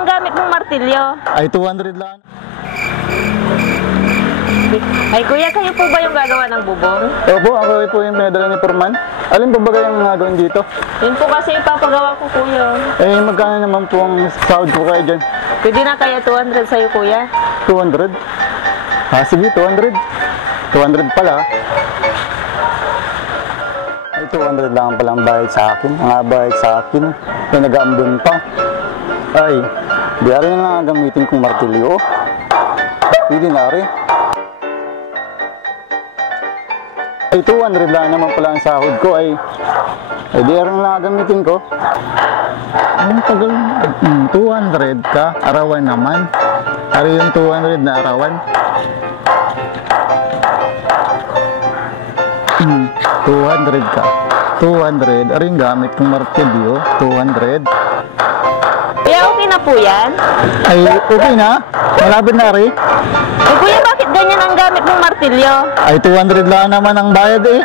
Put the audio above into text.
ang gamit mong martilyo? Ay, 200 lang. Ay kuya, kayo po ba yung gagawa ng bubong? Opo, ako po yung pinadala ni Forman. Alin ba bagay ang gagawin dito? Yun po kasi ipapagawa ko kuya. Eh, magkano naman po ang sahod ko kayo dyan? Pwede na kaya 200 sa'yo kuya? 200? Ah, sige, 200. 200 pala. Ay, 200 lang palang bayad sa akin. Ang bayad sa akin. May nag-aambon pa. Ay, di rin na nga gamitin kong martilyo. Pwede na rin. Ay, 200 lang naman pala ang sahod ko. Ay di rin na gamitin ko. Ang tagal. 200 ka? Arawan naman. Ari yung 200 na arawan. 200 ka. 200. Ari yung gamit kong martilyo. 200. Kuya, okay na po yan? Ay, okay na. Malapit na rin. Ay kuya, bakit ganyan ang gamit mong martilyo? Ay, 200 lang naman ang bayad eh.